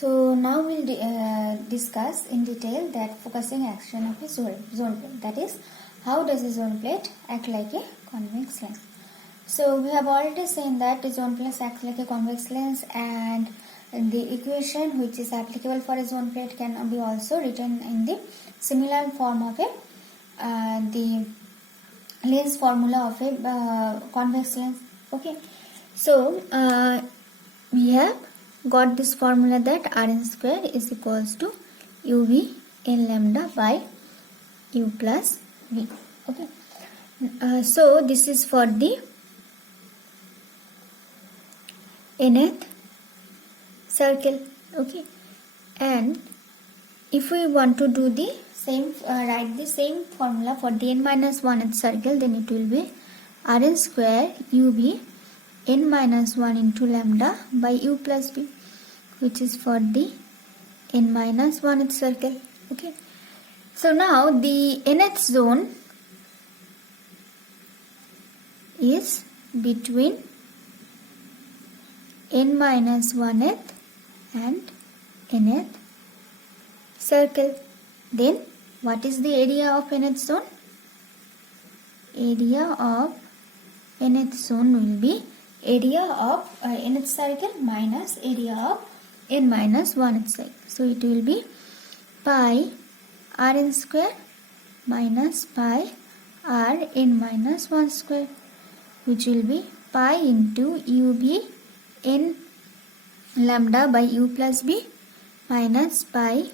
So now we'll discuss in detail that focusing action of a zone plate. That is, how does a zone plate act like a convex lens? So we have already seen that the zone plate acts like a convex lens, and the equation which is applicable for a zone plate can be also written in the similar form of the lens formula of a convex lens. Okay, so we have got this formula that Rn square is equals to uv n lambda by u plus v. Okay, so this is for the nth circle. Okay, and if we want to do the same, write the same formula for the n minus 1th circle, then it will be Rn square uv n minus 1 into lambda by u plus v, which is for the n minus 1th circle. Okay, so now the nth zone is between n minus 1th and nth circle. Then what is the area of nth zone? Area of nth zone will be area of nth circle minus area of n minus 1th circle. So it will be pi Rn square minus pi r n minus 1 square, which will be pi into uv n lambda by u plus b minus pi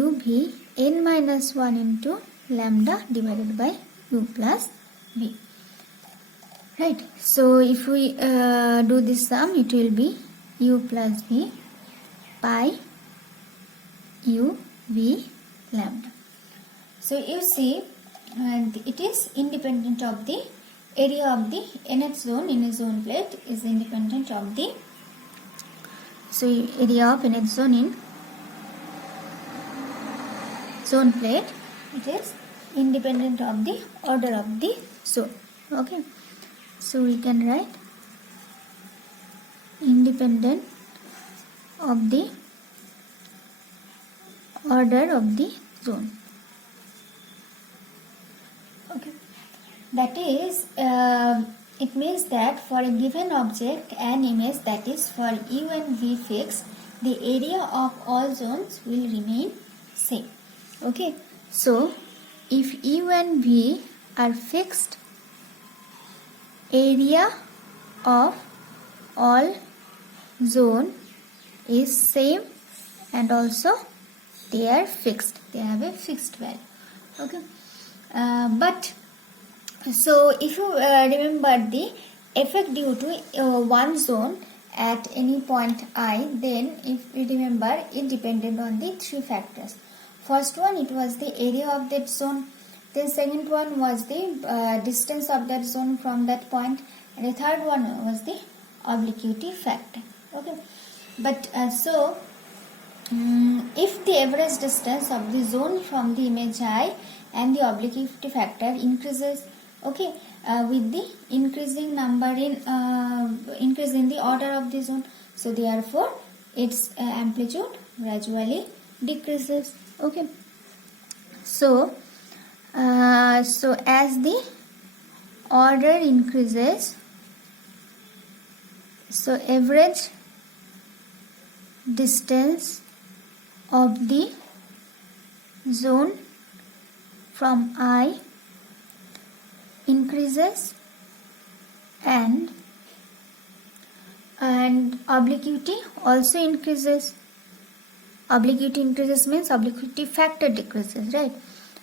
uv n minus 1 into lambda divided by u plus b. Right, so if we do this sum, it will be u plus v pi u v lambda. So you see, it is independent of the area of the nth zone in a zone plate is independent of the, so area of nth zone in zone plate, it is independent of the order of the zone. Okay, so we can write independent of the order of the zone. Okay, that is, it means that for a given object and image, that is for u and v fixed, the area of all zones will remain same. Okay, so if u and v are fixed, area of all zone is same, and also they are fixed, they have a fixed value. Okay, but so if you remember the effect due to one zone at any point I, then if you remember, it depended on the three factors. First one, it was the area of that zone. Then second one was the distance of that zone from that point, and the third one was the obliquity factor. Okay, but so if the average distance of the zone from the image I and the obliquity factor increases, okay, with the increasing number in increase in the order of the zone, so therefore its amplitude gradually decreases. Okay, so so as the order increases, so average distance of the zone from I increases, and obliquity also increases. Obliquity increases means obliquity factor decreases, right?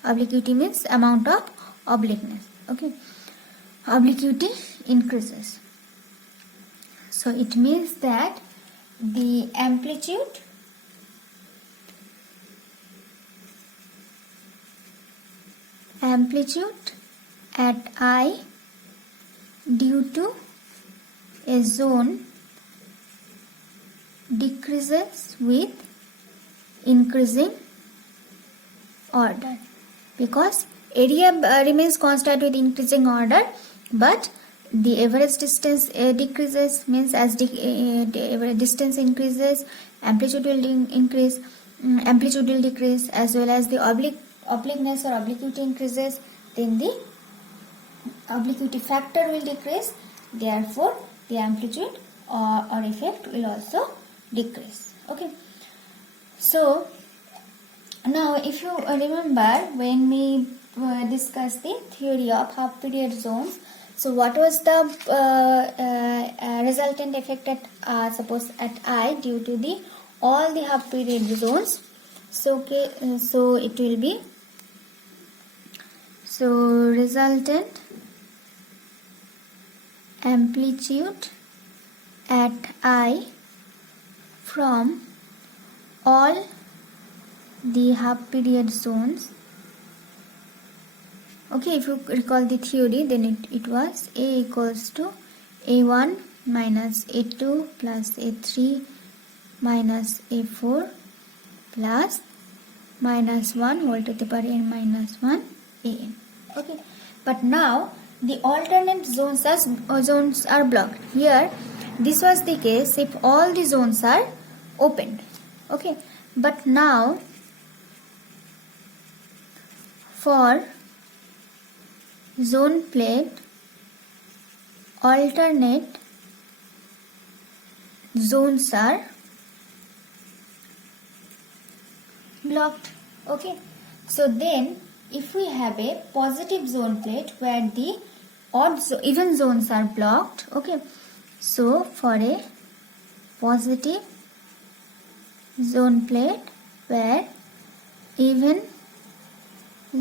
Obliquity means amount of obliqueness. Okay, obliquity increases. So it means that the amplitude at I due to a zone decreases with increasing order, because area remains constant with increasing order, but the average distance decreases, means as the average distance increases, amplitude will increase, amplitude will decrease, as well as the obliqueness or obliquity increases, then the obliquity factor will decrease, therefore the amplitude or effect will also decrease. Okay, so now if you remember when we discussed the theory of half period zones, so what was the resultant effect at suppose at I due to the all the half period zones? So okay, so it will be, so resultant amplitude at I from all the half period zones. Okay, if you recall the theory, then it was A equals to A1 minus A2 plus A3 minus A4 plus minus 1 whole to the power n minus 1 an. Okay, but now the alternate zones are blocked. Here this was the case if all the zones are opened. Okay, but now for zone plate alternate zones are blocked. Okay, so then if we have a positive zone plate where the even zones are blocked, okay, so for a positive zone plate where even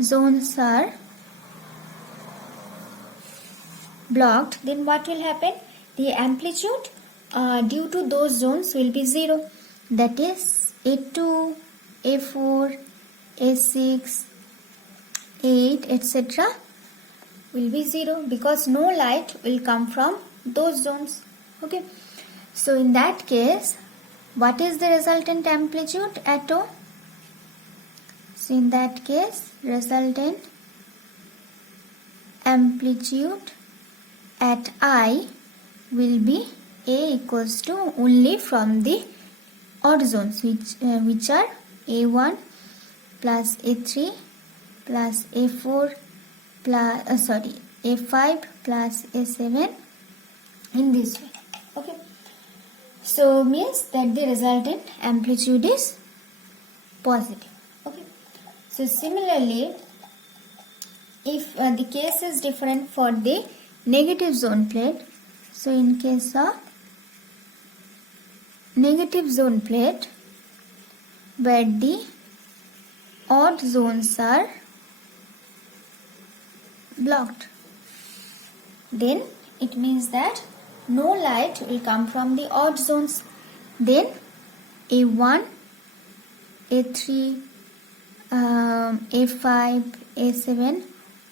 zones are blocked, then what will happen? The amplitude due to those zones will be 0. That is A2, A4, A6, A8, etc. will be 0 because no light will come from those zones. Okay, so in that case, what is the resultant amplitude at O? So in that case, resultant amplitude at I will be A equals to only from the odd zones, which are A1 plus A3 plus A4 plus A5 plus A7 in this way. Okay, so means that the resultant amplitude is positive. Okay, so similarly, if the case is different for the negative zone plate, so in case of negative zone plate where the odd zones are blocked, then it means that no light will come from the odd zones. Then A1, A3, A5, A7,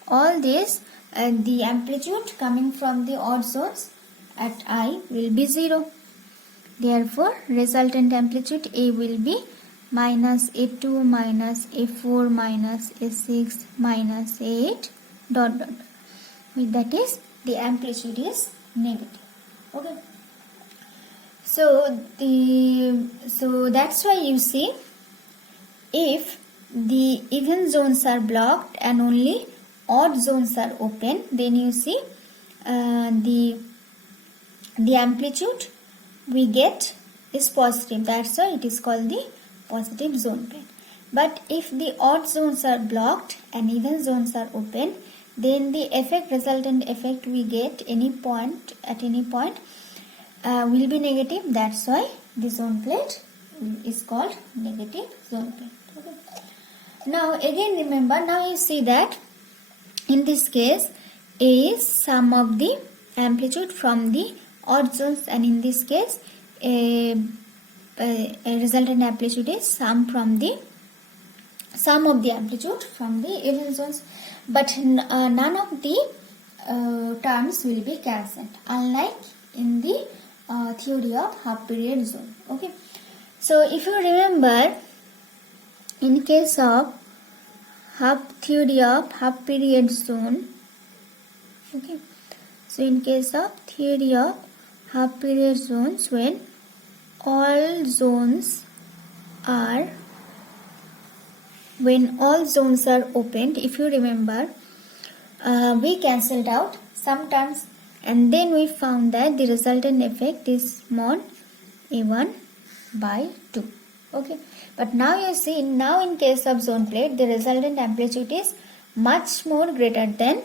all these the amplitude coming from the odd zones at I will be 0. Therefore, resultant amplitude A will be minus A2 minus A4 minus A6 minus A8 ... That is, the amplitude is negative. Okay. So that's why you see, if the even zones are blocked and only odd zones are open, then you see the amplitude we get is positive. That's why it is called the positive zone plate. But if the odd zones are blocked and even zones are open, then the resultant effect we get at any point will be negative. That's why the zone plate is called negative zone plate. Okay. Now again remember, now you see that in this case A is sum of the amplitude from the odd zones, and in this case a resultant amplitude is sum of the amplitude from the even zones. But none of the terms will be cancelled, unlike in the theory of half period zone. Okay, so if you remember, in case of theory of half period zone, okay, So in case of theory of half period zones, when all zones are opened, if you remember, we cancelled out some terms and then we found that the resultant effect is mod A1 by 2. Okay, but now you see, now in case of zone plate, the resultant amplitude is much more greater than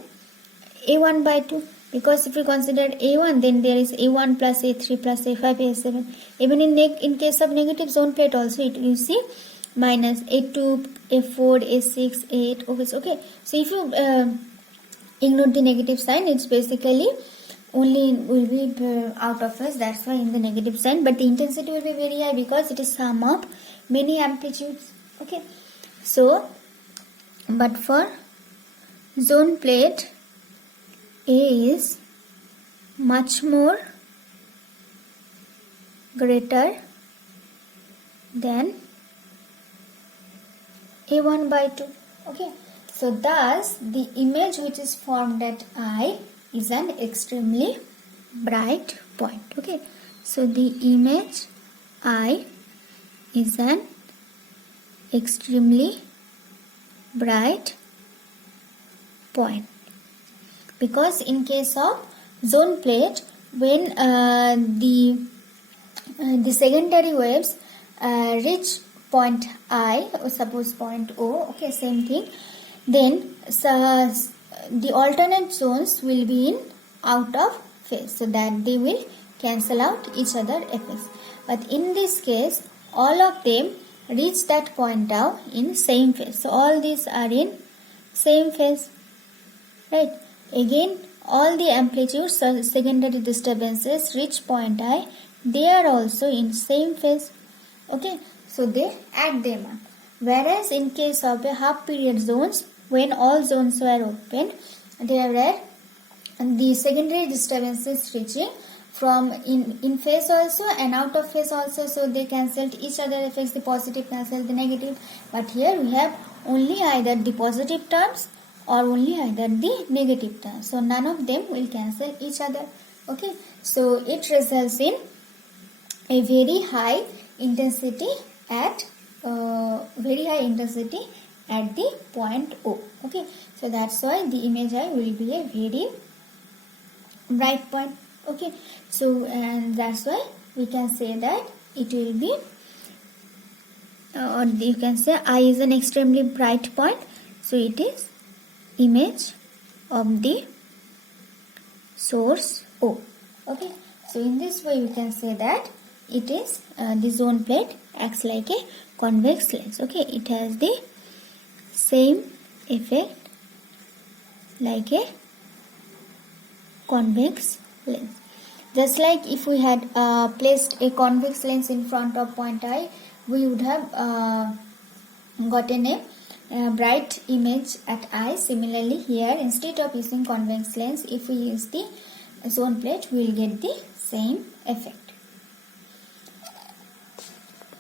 A1 by 2, because if you consider A1, then there is A1 plus A3 plus A5 A7. Even in case of negative zone plate also, you see minus A2 A4 A6 A8. Okay, so if you ignore the negative sign, it's basically only will be out of phase, that's why in the negative sign, but the intensity will be very high because it is sum of many amplitudes. Okay, so but for zone plate, A is much more greater than A1 by 2. Okay, so thus the image which is formed at I is an extremely bright point. Okay, so the image I is an extremely bright point, because in case of zone plate, when the secondary waves reach point I, or suppose point O, okay, same thing, then the alternate zones will be in out of phase, so that they will cancel out each other effects. But in this case, all of them reach that point out in same phase, so all these are in same phase, right? Again, all the amplitudes or secondary disturbances reach point I, they are also in same phase. Okay, so they add them up. Whereas in case of a half period zones, when all zones were opened, there were the secondary disturbances reaching from in phase also and out of phase also, so they cancelled each other effects, the positive cancelled the negative. But here we have only either the positive terms or only either the negative terms, so none of them will cancel each other. Okay, so it results in a very high intensity at the point O. Okay, so that's why the image I will be a very bright point. Okay, so and that's why we can say that it will be or you can say I is an extremely bright point, so it is image of the source O. Okay, so in this way we can say that it is the zone plate acts like a convex lens. Okay, it has the same effect like a convex lens. Just like if we had placed a convex lens in front of point I, we would have gotten a bright image at I. Similarly here, instead of using convex lens, if we use the zone plate, we will get the same effect.